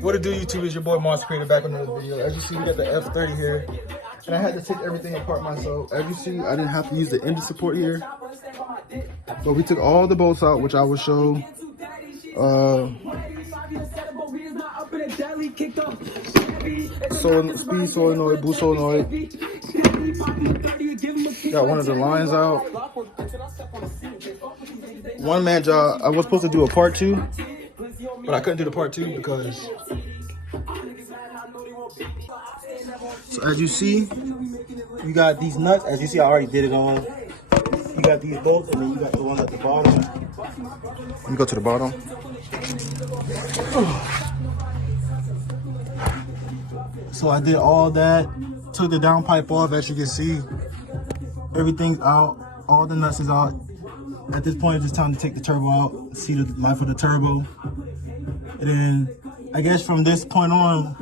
What it do, YouTube? Is your boy Monster Creator back on another video. As you see, we got the F30 here, and I had to take everything apart myself. As you see, I didn't have to use the engine support here, but we took all the bolts out, which I will show. Speed solenoid, boost solenoid. Got one of the lines out. One man job. I was supposed to do a part 2, but I couldn't do the part 2 because. So as you see, you got these nuts. As you see, I already did it on. You got these bolts, and then you got the ones at the bottom. Let me go to the bottom. So I did all that, took the downpipe off. As you can see, everything's out, all the nuts is out. At this point, it's just time to take the turbo out, see the life of the turbo. And then, I guess from this point on,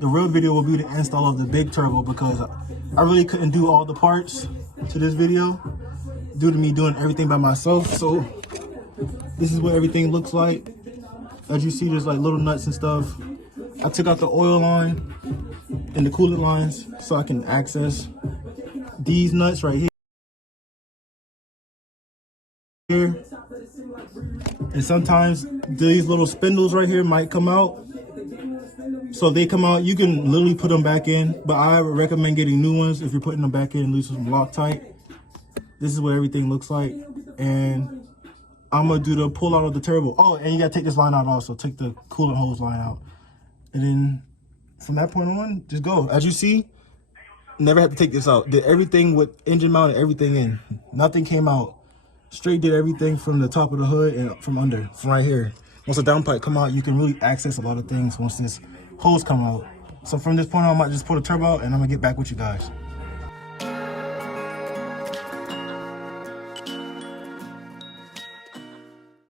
the real video will be the install of the big turbo, because I really couldn't do all the parts to this video due to me doing everything by myself. So this is what everything looks like. As you see, there's like little nuts and stuff. I took out the oil line and the coolant lines so I can access these nuts right here. And sometimes these little spindles right here might come out. So they come out, you can literally put them back in, but I would recommend getting new ones if you're putting them back in, loose them Loctite. This is what everything looks like. And I'm gonna do the pull out of the turbo. Oh, and you gotta take this line out also. Take the coolant hose line out. And then from that point on, just go. As you see, never had to take this out. Did everything with engine mount and everything in. Nothing came out. Straight did everything from the top of the hood and from under, from right here. Once the downpipe come out, you can really access a lot of things once this hose come out. So from this point on, I might just pull the turbo out and I'm gonna get back with you guys.